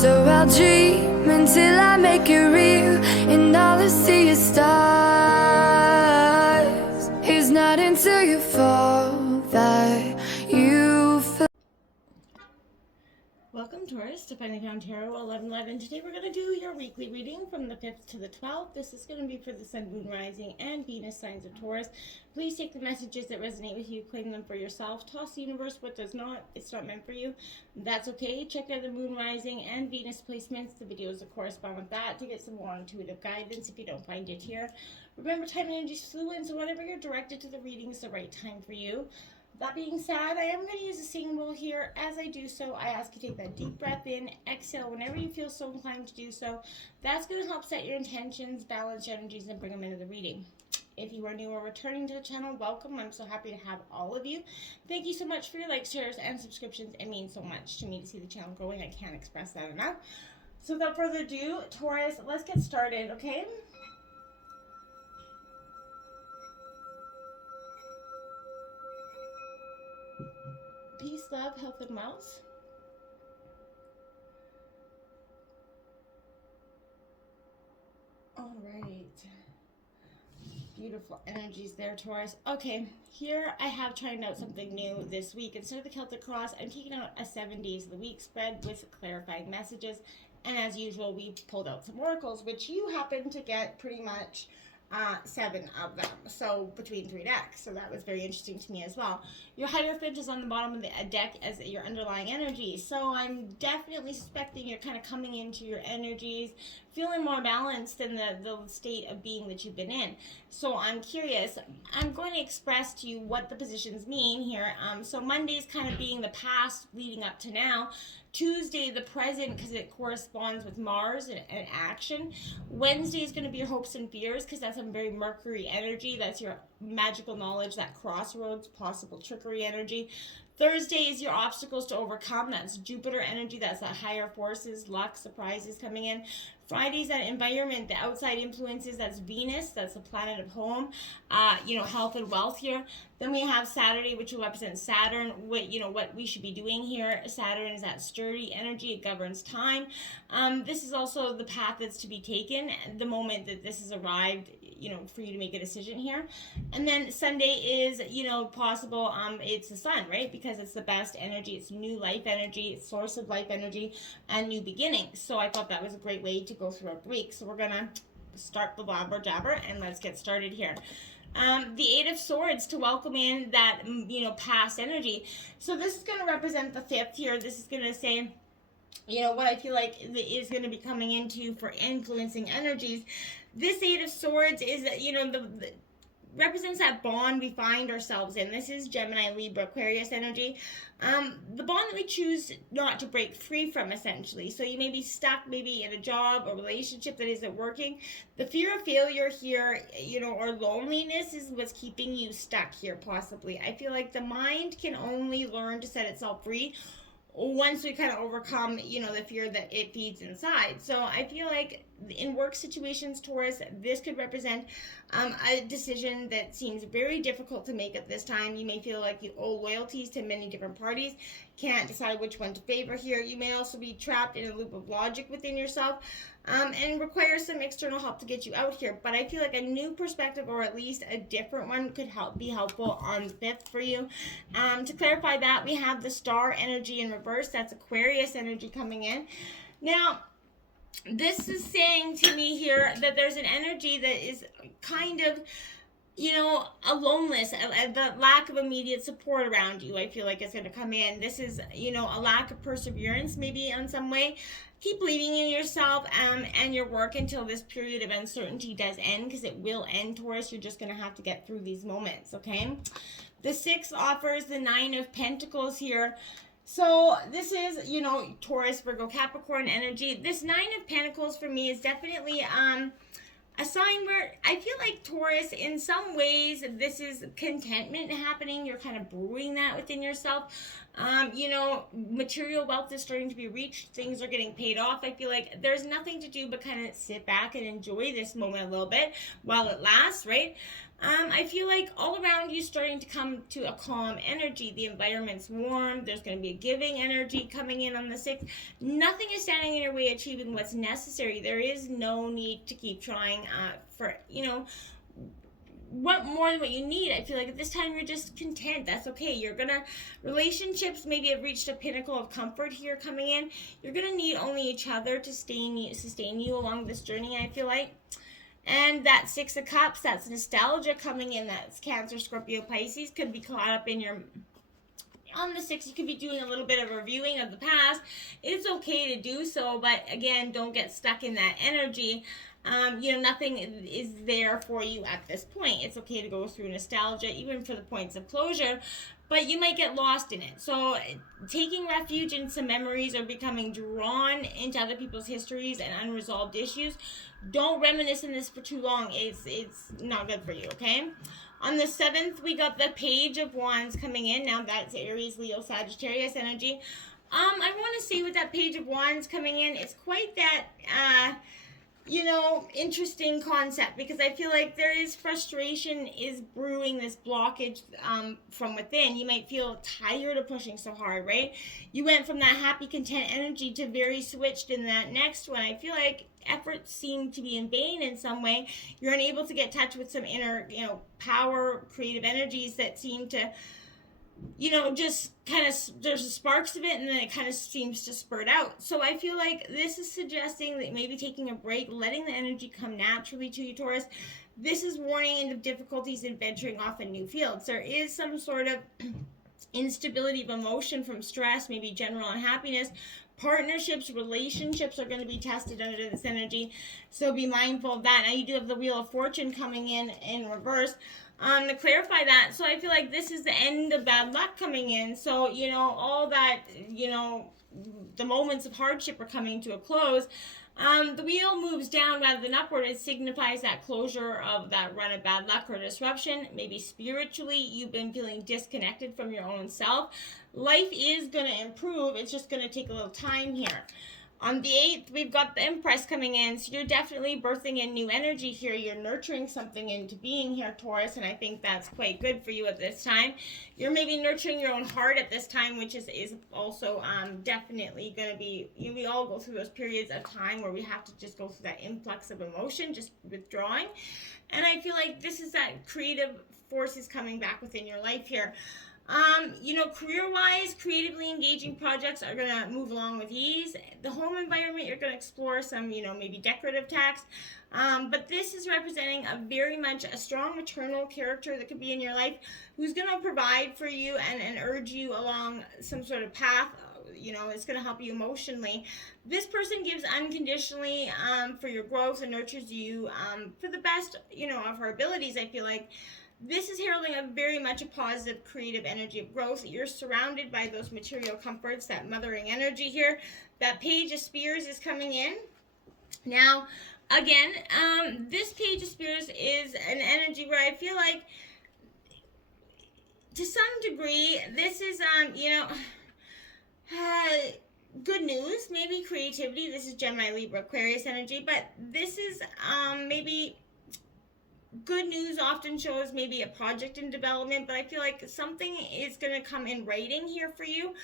So I'll dream until I make it real, and all I see is stars. It's not until you fall that you feel. Welcome, Taurus, to Finding Found Tarot 1111. Today we're going to do your weekly reading from the 5th to the 12th. This is going to be for the Sun, Moon, Rising, and Venus signs of Taurus. Please take the messages that resonate with you, claim them for yourself. Toss the universe what does not. It's not meant for you. That's okay. Check out the Moon, Rising, and Venus placements, the videos that correspond with that, to get some more intuitive guidance if you don't find it here. Remember, time and energy is fluid, so whenever you're directed to the reading is the right time for you. That being said, I am going to use a singing bowl here. As I do so, I ask you to take that deep breath in, exhale whenever you feel so inclined to do so. That's going to help set your intentions, balance your energies, and bring them into the reading. If you are new or returning to the channel, welcome. I'm so happy to have all of you. Thank you so much for your likes, shares, and subscriptions. It means so much to me to see the channel growing. I can't express that enough. So without further ado, Taurus, let's get started, okay? Peace, love, health, and wealth. All right. Beautiful energies there, Taurus. Okay, here I have tried out something new this week. Instead of the Celtic Cross, I'm taking out a 7 days of the week spread with clarifying messages. And as usual, we pulled out some oracles, which you happen to get pretty much 7 of them, so between 3 decks. So that was very interesting to me as well. Your Hierophant is on the bottom of the deck as your underlying energy, so I'm definitely suspecting you're kind of coming into your energies feeling more balanced than the state of being that you've been in. So I'm curious. I'm going to express to you what the positions mean here. So Monday's kind of being the past leading up to now. Tuesday, the present, because it corresponds with Mars and action. Wednesday is going to be your hopes and fears, because that's some very Mercury energy. That's your magical knowledge, that crossroads, possible trickery energy. Thursday is your obstacles to overcome. That's Jupiter energy. That's that higher forces, luck, surprises coming in. Friday's that environment, the outside influences. That's Venus. That's the planet of home. Health and wealth here. Then we have Saturday, which will represent Saturn. What we should be doing here. Saturn is that sturdy energy. It governs time. This is also the path that's to be taken the moment that this has arrived, for you to make a decision here. And then Sunday is, possible. It's the sun, right? Because it's the best energy. It's new life energy. It's source of life energy and new beginnings. So I thought that was a great way to go throughout the week. So we're going to start the blabber jabber and let's get started here. The Eight of Swords to welcome in that, past energy. So this is going to represent the 5th here. This is going to say, what I feel like is going to be coming into for influencing energies. This Eight of Swords is, represents that bond we find ourselves in. This is Gemini, Libra, Aquarius energy. The bond that we choose not to break free from, essentially. So you may be stuck maybe in a job or relationship that isn't working. The fear of failure here, or loneliness is what's keeping you stuck here, possibly. I feel like the mind can only learn to set itself free once we kind of overcome, the fear that it feeds inside. So I feel like in work situations, Taurus, this could represent a decision that seems very difficult to make at this time. You may feel like you owe loyalties to many different parties, can't decide which one to favor here. You may also be trapped in a loop of logic within yourself, and require some external help to get you out here. But I feel like a new perspective, or at least a different one, could be helpful on the 5th for you. To clarify that, we have the star energy in reverse. That's Aquarius energy coming in. Now, this is saying to me here that there's an energy that is kind of, a loneliness, the lack of immediate support around you. I feel like it's going to come in. This is, a lack of perseverance, maybe in some way. Keep believing in yourself and your work until this period of uncertainty does end, because it will end, Taurus. You're just going to have to get through these moments, okay? The 6 offers the 9 of Pentacles here. So this is, Taurus, Virgo, Capricorn energy. This 9 of Pentacles for me is definitely a sign where I feel like, Taurus, in some ways, this is contentment happening. You're kind of brewing that within yourself. Material wealth is starting to be reached. Things are getting paid off. I feel like there's nothing to do but kind of sit back and enjoy this moment a little bit while it lasts, right? I feel like all around you starting to come to a calm energy. The environment's warm. There's going to be a giving energy coming in on the 6th. Nothing is standing in your way achieving what's necessary. There is no need to keep trying what more than what you need. I feel like at this time you're just content. That's okay. Relationships maybe have reached a pinnacle of comfort here coming in. You're gonna need only each other to sustain you along this journey, I feel like. And that 6 of Cups, that's nostalgia coming in. That's Cancer, Scorpio, Pisces. Could be caught up in on the 6th, you could be doing a little bit of reviewing of the past. It's okay to do so, but again, don't get stuck in that energy. Nothing is there for you at this point. It's okay to go through nostalgia, even for the points of closure, but you might get lost in it. So taking refuge in some memories or becoming drawn into other people's histories and unresolved issues, don't reminisce in this for too long. It's not good for you, okay? On the 7th, we got the Page of Wands coming in. Now that's Aries, Leo, Sagittarius energy. I want to say with that Page of Wands coming in, it's quite that interesting concept, because I feel like there is frustration is brewing, this blockage from within. You might feel tired of pushing so hard, right? You went from that happy, content energy to very switched in that next one. I feel like efforts seem to be in vain in some way. You're unable to get in touch with some inner, power, creative energies that seem to just kind of, there's sparks of it and then it kind of seems to spurt out. So I feel like this is suggesting that maybe taking a break, letting the energy come naturally to you, Taurus. This is warning of difficulties in venturing off in new fields. There is some sort of instability of emotion from stress, maybe general unhappiness. Partnerships, relationships are going to be tested under this energy, so be mindful of that. Now you do have the Wheel of Fortune coming in reverse. To clarify that, so I feel like this is the end of bad luck coming in. So, all that, the moments of hardship are coming to a close. The wheel moves down rather than upward. It signifies that closure of that run of bad luck or disruption. Maybe spiritually, you've been feeling disconnected from your own self. Life is going to improve. It's just going to take a little time here. On the 8th, we've got the Empress coming in, so you're definitely birthing in new energy here. You're nurturing something into being here, Taurus, and I think that's quite good for you at this time. You're maybe nurturing your own heart at this time, which is also definitely going to be, we all go through those periods of time where we have to just go through that influx of emotion, just withdrawing. And I feel like this is that creative forces coming back within your life here. Career-wise, creatively engaging projects are going to move along with ease. The home environment, you're going to explore some, maybe decorative tasks. But this is representing very much a strong maternal character that could be in your life who's going to provide for you and urge you along some sort of path. It's going to help you emotionally. This person gives unconditionally for your growth and nurtures you for the best, of her abilities, I feel like. This is heralding very much a positive, creative energy of growth. You're surrounded by those material comforts, that mothering energy here. That Page of Spears is coming in. Now, again, this Page of Spears is an energy where I feel like, to some degree, this is, good news, maybe creativity. This is Gemini, Libra, Aquarius energy, but this is maybe... Good news often shows maybe a project in development, but I feel like something is going to come in writing here for you.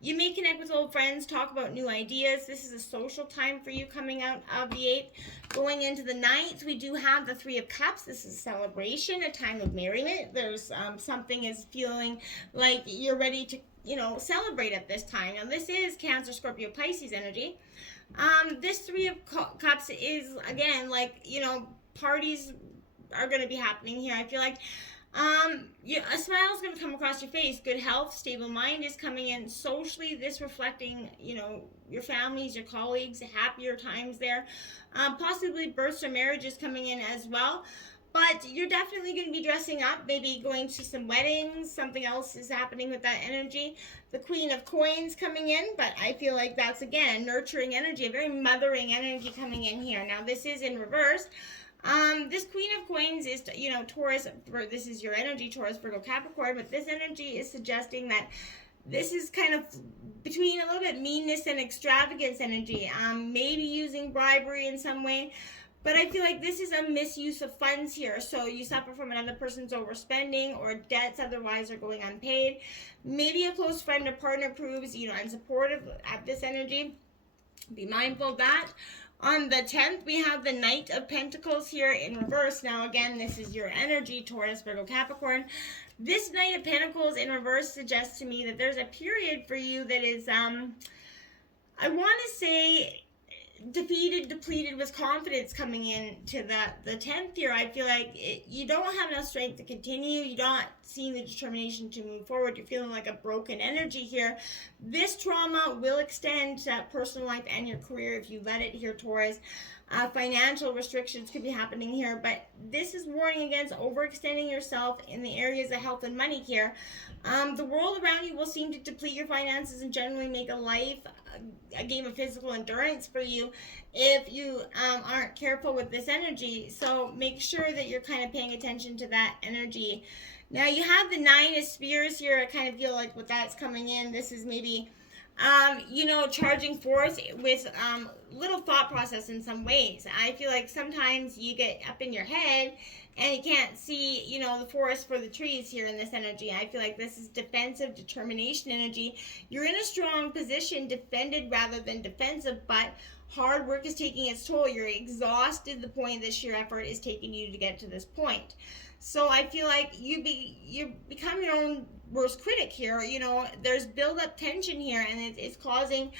You may connect with old friends, talk about new ideas. This is a social time for you coming out of the 8th. Going into the 9th, we do have the 3 of Cups. This is a celebration, a time of merriment. There's something is feeling like you're ready to, celebrate at this time. Now, this is Cancer, Scorpio, Pisces energy. This 3 of Cups is, again, parties are going to be happening here. I feel like a smile is going to come across your face. Good health, stable mind is coming in. Socially, this reflecting, your families, your colleagues, happier times there. Possibly births or marriages coming in as well. But you're definitely going to be dressing up, maybe going to some weddings. Something else is happening with that energy. The Queen of Coins coming in, but I feel like that's, again, nurturing energy, a very mothering energy coming in here. Now, this is in reverse. This Queen of Coins is, Taurus, this is your energy, Taurus, Virgo, Capricorn, but this energy is suggesting that This is kind of between a little bit meanness and extravagance energy, maybe using bribery in some way. But I feel like this is a misuse of funds here. So you suffer from another person's overspending or debts otherwise are going unpaid. Maybe a close friend or partner proves, unsupportive at this energy. Be mindful of that. On the 10th, we have the Knight of Pentacles here in reverse. Now, again, this is your energy, Taurus, Virgo, Capricorn. This Knight of Pentacles in reverse suggests to me that there's a period for you that is, I want to say, defeated, depleted with confidence coming into the 10th year. I feel like you don't have enough strength to continue. You're not seeing the determination to move forward. You're feeling like a broken energy here. This trauma will extend to personal life and your career if you let it here, Taurus. Financial restrictions could be happening here, but this is warning against overextending yourself in the areas of health and money here. The world around you will seem to deplete your finances and generally make a life a game of physical endurance for you if you aren't careful with this energy. So make sure that you're kind of paying attention to that energy. Now you have the Nine of Spears here. I kind of feel like with that's coming in, this is maybe charging forth with little thought process in some ways. I feel like sometimes you get up in your head and you can't see, the forest for the trees here in this energy. I feel like this is defensive determination energy. You're in a strong position, defended rather than defensive, but hard work is taking its toll. You're exhausted to the point that sheer effort is taking you to get to this point. So I feel like you become your own worst critic here. There's build-up tension here, and it's causing,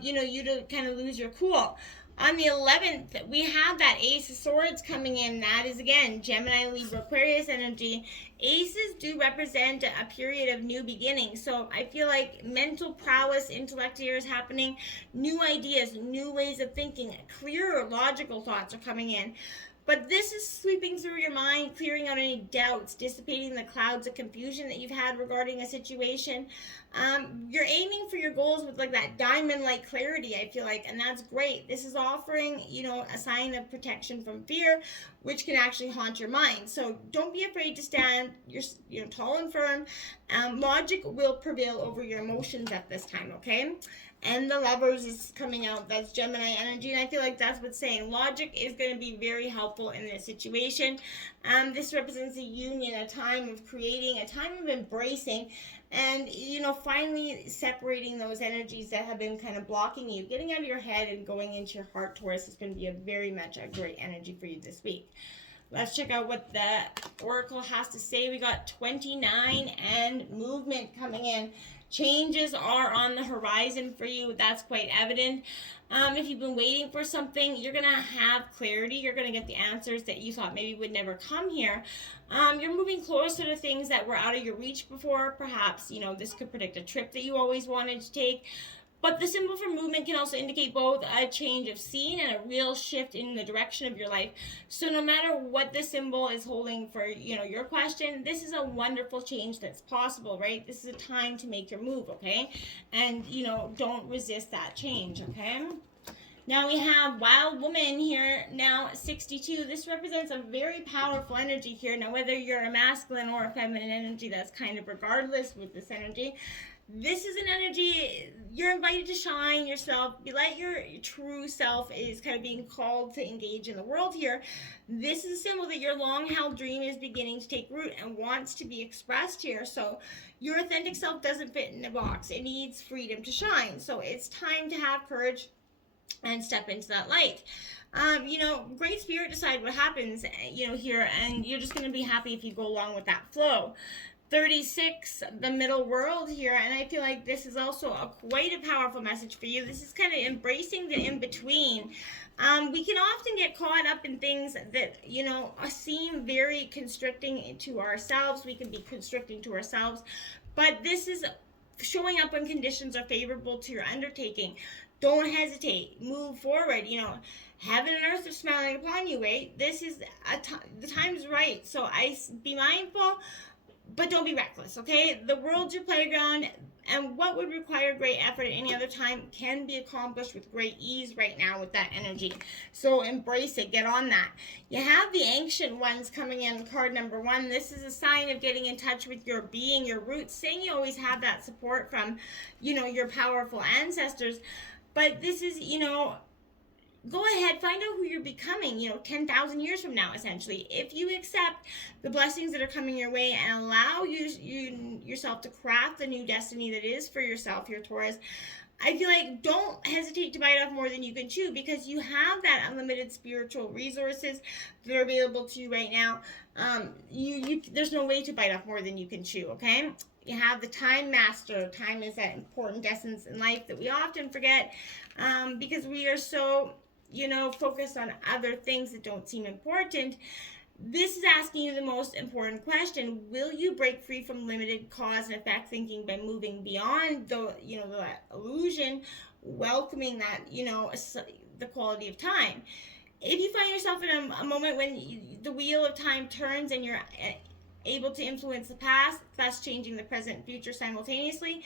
you to kind of lose your cool. On the 11th, we have that Ace of Swords coming in. That is, again, Gemini, Libra, Aquarius energy. Aces do represent a period of new beginnings. So I feel like mental prowess, intellect here is happening. New ideas, new ways of thinking, clearer, logical thoughts are coming in. But this is sweeping through your mind, clearing out any doubts, dissipating the clouds of confusion that you've had regarding a situation. You're aiming for your goals with like that diamond-like clarity, I feel like, and that's great. This is offering, a sign of protection from fear, which can actually haunt your mind. So don't be afraid to stand, you're tall and firm. Logic will prevail over your emotions at this time, okay? And the Lovers is coming out. That's Gemini energy. And I feel like that's what's saying. Logic is going to be very helpful in this situation. This represents a union, a time of creating, a time of embracing, and, finally separating those energies that have been kind of blocking you. Getting out of your head and going into your heart, Taurus, is going to be very much a great energy for you this week. Let's check out what the Oracle has to say. We got 29 and movement coming in. Changes are on the horizon for you. That's quite evident. If you've been waiting for something, you're going to have clarity. You're going to get the answers that you thought maybe would never come here. You're moving closer to things that were out of your reach before. Perhaps, this could predict a trip that you always wanted to take. But the symbol for movement can also indicate both a change of scene and a real shift in the direction of your life. So no matter what the symbol is holding for, your question, this is a wonderful change that's possible, right? This is a time to make your move, okay? And, don't resist that change, okay? Now we have Wild Woman here, now 62. This represents a very powerful energy here. Now, whether you're a masculine or a feminine energy, that's kind of regardless with this energy. This is an energy, you're invited to shine yourself, be like your true self is kind of being called to engage in the world here. This is a symbol that your long-held dream is beginning to take root and wants to be expressed here. So your authentic self doesn't fit in a box. It needs freedom to shine. So it's time to have courage and step into that light. Great spirit decide what happens, here, and you're just going to be happy if you go along with that flow. 36, the middle world here, and I feel like this is also quite a powerful message for you. This is kind of embracing the in-between. We can often get caught up in things that, seem very constricting to ourselves. We can be constricting to ourselves, but this is showing up when conditions are favorable to your undertaking. Don't hesitate. Move forward. Heaven and earth are smiling upon you, right? This is the time's right. So be mindful, but don't be reckless, okay? The world's your playground. And what would require great effort at any other time can be accomplished with great ease right now with that energy. So embrace it. Get on that. You have the ancient ones coming in, card number 1. This is a sign of getting in touch with your being, your roots, saying you always have that support from, your powerful ancestors. But this is, go ahead, find out who you're becoming, 10,000 years from now, essentially. If you accept the blessings that are coming your way and allow yourself to craft the new destiny that is for yourself here, Taurus, I feel like don't hesitate to bite off more than you can chew, because you have that unlimited spiritual resources that are available to you right now. There's no way to bite off more than you can chew, okay? You have the time master. Time is that important essence in life that we often forget because we are so focused on other things that don't seem important. This is asking you the most important question. Will you break free from limited cause and effect thinking by moving beyond the illusion, welcoming that, the quality of time? If you find yourself in a moment when the wheel of time turns and you're able to influence the past, thus changing the present and future simultaneously,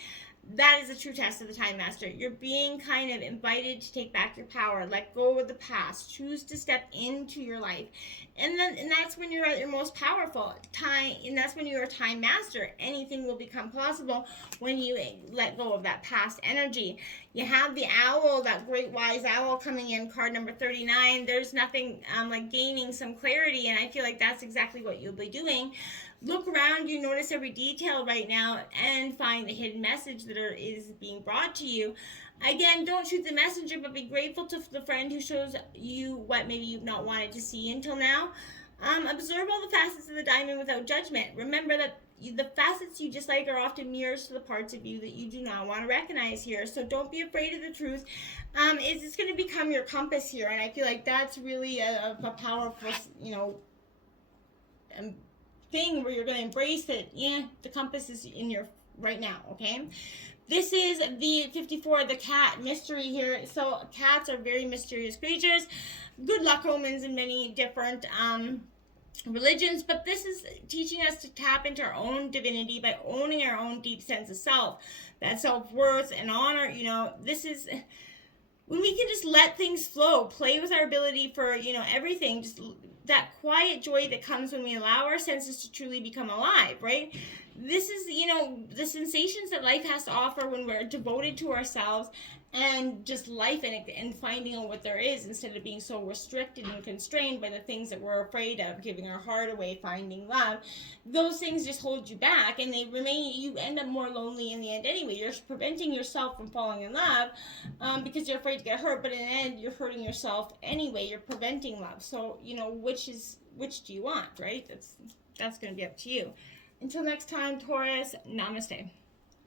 that is a true test of the time master. You're being kind of invited to take back your power, let go of the past, choose to step into your life. And that's when you're at your most powerful time, and that's when you're a time master. Anything will become possible when you let go of that past energy. You have the owl, that great wise owl coming in, card number 39. There's nothing like gaining some clarity, and I feel like that's exactly what you'll be doing. Look around you, notice every detail right now, and find the hidden message that is being brought to you. Again, don't shoot the messenger, but be grateful to the friend who shows you what maybe you've not wanted to see until now. Observe all the facets of the diamond without judgment. Remember that the facets you dislike are often mirrors to the parts of you that you do not want to recognize here. So don't be afraid of the truth. It's going to become your compass here, and I feel like that's really a powerful, thing where you're going to embrace that. The compass is in your right now, okay? This is the 54, the cat mystery here. So cats are very mysterious creatures, good luck omens in many different religions, but this is teaching us to tap into our own divinity by owning our own deep sense of self, that self-worth and honor. This is when we can just let things flow, play with our ability for everything, just that quiet joy that comes when we allow our senses to truly become alive, right? This is, the sensations that life has to offer when we're devoted to ourselves and just life and finding out what there is, instead of being so restricted and constrained by the things that we're afraid of, giving our heart away, finding love. Those things just hold you back, and you end up more lonely in the end anyway. You're preventing yourself from falling in love because you're afraid to get hurt, but in the end, you're hurting yourself anyway. You're preventing love. So, which do you want, right? That's going to be up to you. Until next time, Taurus, namaste.